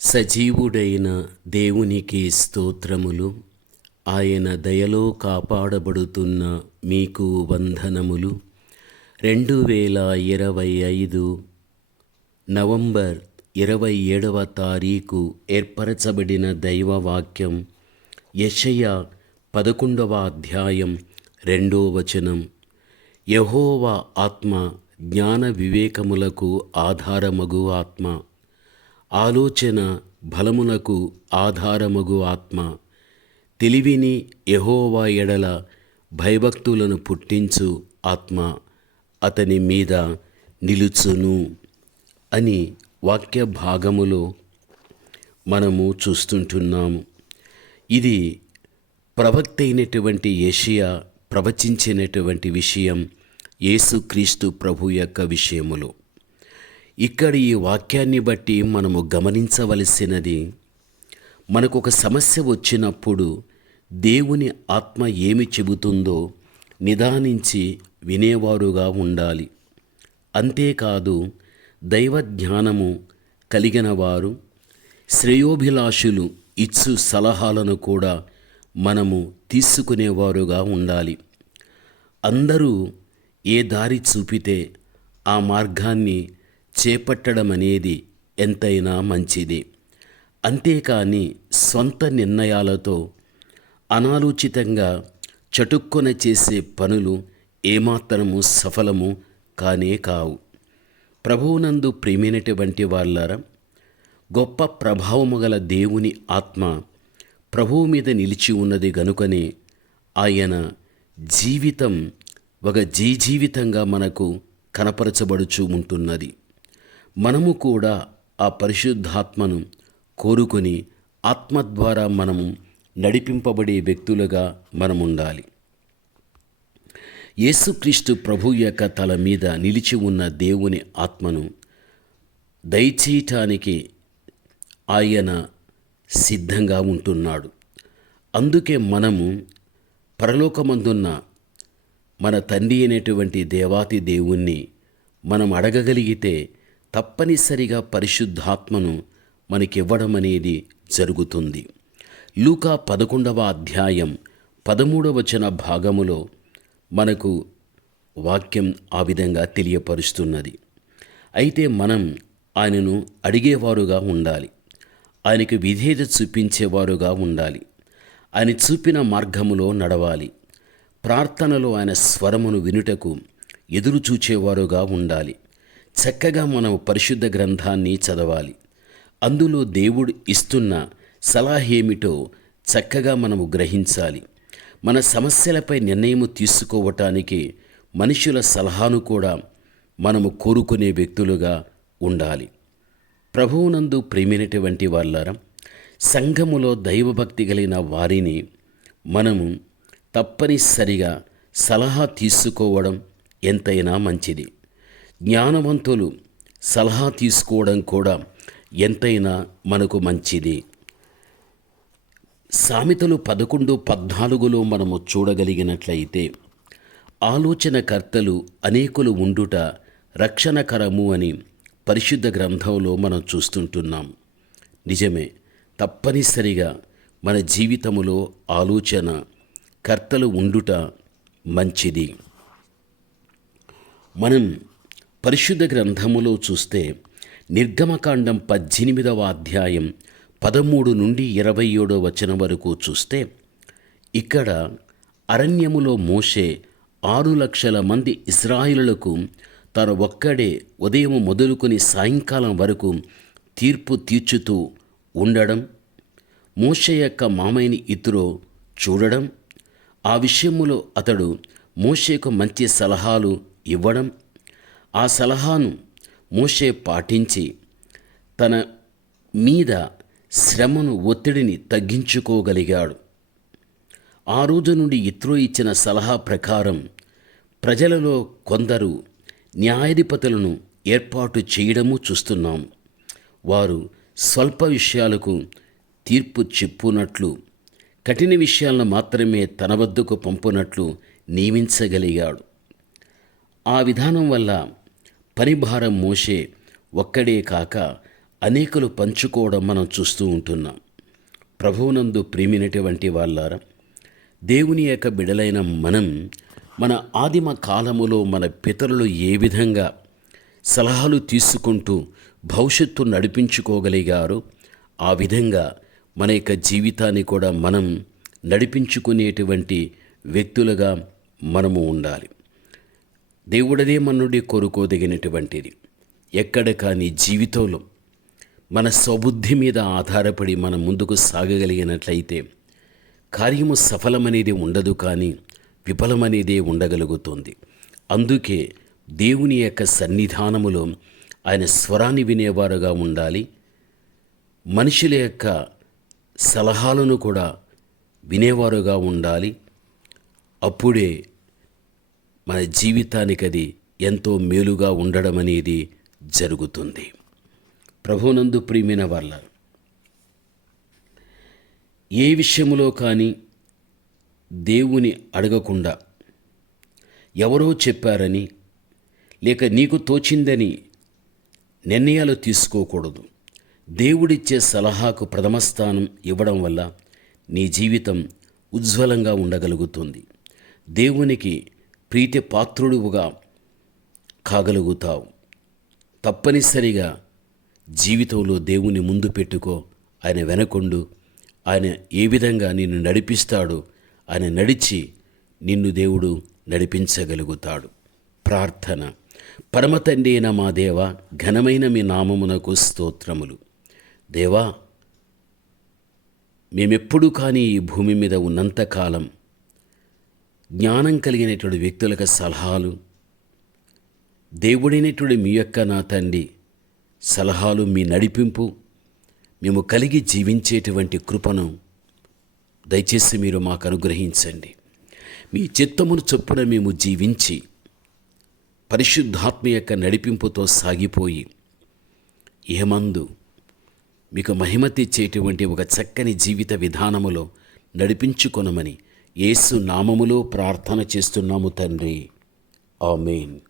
సజీవుడైన దేవునికి స్తోత్రములు. ఆయన దయలో కాపాడబడుతున్న మీకు వందనములు. రెండు వేల ఇరవై ఐదు నవంబర్ ఇరవై ఏడవ తారీఖు ఏర్పరచబడిన దైవవాక్యం యషయ పదకొండవ అధ్యాయం రెండో వచనం. యహోవ ఆత్మ జ్ఞాన వివేకములకు ఆధారమగు ఆత్మ. ఆలోచన బలమునకు ఆధారమగు ఆత్మ. తెలివిని యహోవా ఎడల భయభక్తులను పుట్టించు ఆత్మ అతని మీద నిలుచును అని వాక్య భాగములో మనము చూస్తుంటున్నాము ఇది ప్రవక్త అయినటువంటి ఏషియా ప్రవచించినటువంటి విషయం యేసుక్రీస్తు ప్రభు యొక్క విషయములో. ఇక్కడ ఈ వాక్యాన్ని బట్టి మనము గమనించవలసినది మనకు ఒక సమస్య వచ్చినప్పుడు దేవుని ఆత్మ ఏమి చెబుతుందో నిదానించి వినేవారుగా ఉండాలి. అంతేకాదు దైవ జ్ఞానము కలిగిన వారు శ్రేయోభిలాషులు ఇచ్చు సలహాలను కూడా మనము తీసుకునేవారుగా ఉండాలి. అందరూ ఏ దారి చూపితే ఆ మార్గాన్ని చేపట్టడం అనేది ఎంతైనా మంచిది. అంతేకాని స్వంత నిర్ణయాలతో అనాలోచితంగా చటుక్కున చేసే పనులు ఏమాత్రము సఫలము కానే కావు. ప్రభువునందు ప్రేమైనటువంటి వాళ్ళారా గొప్ప ప్రభావము గల దేవుని ఆత్మ ప్రభువు మీద నిలిచి ఉన్నది గనుకనే ఆయన జీవితం ఒక జీజీవితంగా మనకు కనపరచబడుచు ఉంటున్నది. మనము కూడా ఆ పరిశుద్ధాత్మను కోరుకొని ఆత్మ ద్వారా మనము నడిపింపబడే వ్యక్తులుగా మనం ఉండాలి యేసుక్రీస్తు ప్రభు యొక్క తల మీద నిలిచి ఉన్న దేవుని ఆత్మను దయచేయటానికి ఆయన సిద్ధంగా ఉంటున్నాడు. అందుకే మనము పరలోకమందున్న మన తండ్రి అయినటువంటి దేవాతి దేవుణ్ణి మనం అడగగలిగితే తప్పనిసరిగా పరిశుద్ధాత్మను మనకివ్వడం అనేది జరుగుతుంది. లూకా పదకొండవ అధ్యాయం పదమూడవచన భాగములో మనకు వాక్యం ఆ విధంగా తెలియపరుస్తున్నది. అయితే మనం ఆయనను అడిగేవారుగా ఉండాలి. ఆయనకు విధేయత చూపించేవారుగా ఉండాలి. ఆయన చూపిన మార్గములో నడవాలి. ప్రార్థనలో ఆయన స్వరమును వినుటకు ఎదురుచూచేవారుగా ఉండాలి. చక్కగా మనం పరిశుద్ధ గ్రంథాన్ని చదవాలి. అందులో దేవుడు ఇస్తున్న సలహేమిటో చక్కగా మనము గ్రహించాలి. మన సమస్యలపై నిర్ణయం తీసుకోవటానికి మనుషుల సలహాను కూడా మనము కోరుకునే వ్యక్తులుగా ఉండాలి. ప్రభువునందు ప్రేమైనటువంటి వాళ్ళారా సంఘములో దైవభక్తి కలిగిన వారిని మనము తప్పనిసరిగా సలహా తీసుకోవడం ఎంతైనా మంచిది. జ్ఞానవంతులు సలహా తీసుకోవడం కూడా ఎంతైనా మనకు మంచిది. సామెతలు పదకొండు పద్నాలుగులో మనము చూడగలిగినట్లయితే ఆలోచనకర్తలు అనేకులు ఉండుట రక్షణకరము అని పరిశుద్ధ గ్రంథంలో మనం చూస్తుంటున్నాం. నిజమే తప్పనిసరిగా మన జీవితములో ఆలోచన కర్తలు ఉండుట మంచిది. మనం పరిశుద్ధ గ్రంథములో చూస్తే నిర్గమకాండం పద్దెనిమిదవ అధ్యాయం పదమూడు నుండి ఇరవై ఏడో వచనం వరకు చూస్తే ఇక్కడ అరణ్యములో మోషే ఆరు లక్షల మంది ఇజ్రాయిలులకు తను ఒక్కడే ఉదయం మొదలుకొని సాయంకాలం వరకు తీర్పు తీర్చుతూ ఉండడం మోషే యొక్క మామయ్యని ఇతరో చూడడం ఆ విషయములో అతడు మోషేకు మంచి సలహాలు ఇవ్వడం ఆ సలహాను మోషే పాటించి తన మీద శ్రమను ఒత్తిడిని తగ్గించుకోగలిగాడు. ఆ రోజు నుండి ఇత్రో ఇచ్చిన సలహా ప్రకారం ప్రజలలో కొందరు న్యాయాధిపతులను ఏర్పాటు చేయడము చూస్తున్నాం. వారు స్వల్ప విషయాలకు తీర్పు చెప్పునట్లు కఠిన విషయాలను మాత్రమే తన వద్దకు పంపునట్లు నియమించగలిగాడు. ఆ విధానం వల్ల పనిభారం మోసే ఒక్కడే కాక అనేకులు పంచుకోవడం మనం చూస్తూ ఉంటున్నాం. ప్రభువునందు ప్రేమినటువంటి వాళ్ళారా దేవుని యొక్క బిడలైన మనం మన ఆదిమ కాలములో మన పితరులు ఏ విధంగా సలహాలు తీసుకుంటూ భవిష్యత్తు నడిపించుకోగలిగారో ఆ విధంగా మన యొక్క జీవితాన్ని కూడా మనం నడిపించుకునేటువంటి వ్యక్తులుగా మనము ఉండాలి. దేవుడనే మనుడి కోరుకోదగినటువంటిది ఎక్కడ కానీ జీవితంలో మన స్వబుద్ధి మీద ఆధారపడి మనం ముందుకు సాగగలిగినట్లయితే కార్యము సఫలమనేది ఉండదు కానీ విఫలమనేదే ఉండగలుగుతుంది. అందుకే దేవుని యొక్క సన్నిధానములో ఆయన స్వరాన్ని వినేవారుగా ఉండాలి. మనుషుల యొక్క సలహాలను కూడా వినేవారుగా ఉండాలి. అప్పుడే మన జీవితానికి అది ఎంతో మేలుగా ఉండడం అనేది జరుగుతుంది. ప్రభునందు ప్రియమైన వాళ్ళ ఏ విషయములో కానీ దేవుని అడగకుండా ఎవరో చెప్పారని లేక నీకు తోచిందని నిర్ణయాలు తీసుకోకూడదు. దేవుడిచ్చే సలహాకు ప్రథమ స్థానం ఇవ్వడం వల్ల నీ జీవితం ఉజ్వలంగా ఉండగలుగుతుంది. దేవునికి ప్రీతి పాత్రుడుగా కాగలుగుతావు. తప్పనిసరిగా జీవితంలో దేవుని ముందు పెట్టుకో. ఆయన వెనకొండు. ఆయన ఏ విధంగా నిన్ను నడిపిస్తాడో ఆయన నడిచి నిన్ను దేవుడు నడిపించగలుగుతాడు. ప్రార్థన. పరమతండి అయిన మా దేవ ఘనమైన మీ నామమునకు స్తోత్రములు. దేవా మేమెప్పుడు కానీ ఈ భూమి మీద ఉన్నంతకాలం జ్ఞానం కలిగినటువంటి వ్యక్తులకు సలహాలు దేవుడైనటువంటి మీ యొక్క నా తండ్రి సలహాలు మీ నడిపింపు మేము కలిగి జీవించేటువంటి కృపను దయచేసి మీరు మాకు అనుగ్రహించండి. మీ చిత్తమును చొప్పున మేము జీవించి పరిశుద్ధాత్మ యొక్క నడిపింపుతో సాగిపోయి ఏమందు మీకు మహిమ తెచ్చేటువంటి ఒక చక్కని జీవిత విధానములో నడిపించుకొనమని యేసు నామములో ప్రార్థన చేస్తున్నాము తండ్రి. ఆమెన్.